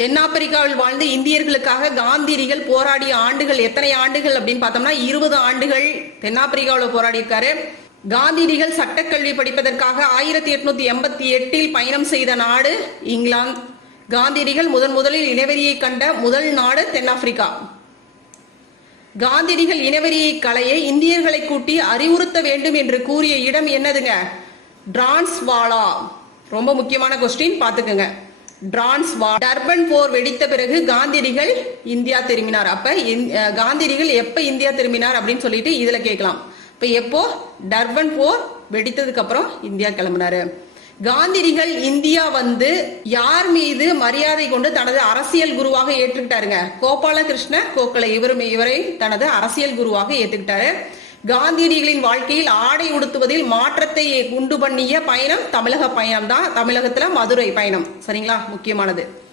தென்னாப்பிரிக்காவில் வாழ்ந்த இந்தியர்களுக்காக காந்தியடிகள் போராடிய ஆண்டுகள் எத்தனை ஆண்டுகள் அப்படின்னு பார்த்தோம்னா 20 ஆண்டுகள் தென்னாப்பிரிக்காவில் போராடி இருக்காரு. காந்தியடிகள் சட்டக்கல்வி படிப்பதற்காக 1888 பயணம் செய்த நாடு இங்கிலாந்து. காந்தியடிகள் முதலில் இனவெறியை கண்ட முதல் நாடு தென்னாப்பிரிக்கா. காந்தியடிகள் இனவெறியை களைய இந்தியர்களை கூட்டி அறிவுறுத்த வேண்டும் என்று கூறிய இடம் என்னதுங்க? டிரான்ஸ்வாலா. ரொம்ப முக்கியமான கொஸ்டின், பாத்துக்கோங்க. டிரான்ஸ்வாலா. டர்பன் போர் வெடித்த பிறகு காந்தியடிகள் இந்தியா திரும்பினார். அப்ப காந்தியடிகள் எப்ப இந்தியா திரும்பினார் அப்படின்னு சொல்லிட்டு இதுல கேட்கலாம். இப்ப எப்போ? டர்பன் போர் வெடித்ததுக்கு அப்புறம் இந்தியா கிளம்பினாரு. காந்தியடிகள் இந்தியா வந்து யார் மீது மரியாதை கொண்டு தனது அரசியல் குருவாக ஏற்றுக்கிட்டாருங்க? கோபாலகிருஷ்ண கோகலே. இவரை தனது அரசியல் குருவாக ஏற்றுக்கிட்டாரு. காந்தியடிகளின் வாழ்க்கையில் ஆடை உடுத்துவதில் மாற்றத்தை உண்டு பண்ணிய பயணம் தமிழக பயணம் தான். தமிழகத்துல மதுரை பயணம். சரிங்களா? முக்கியமானது.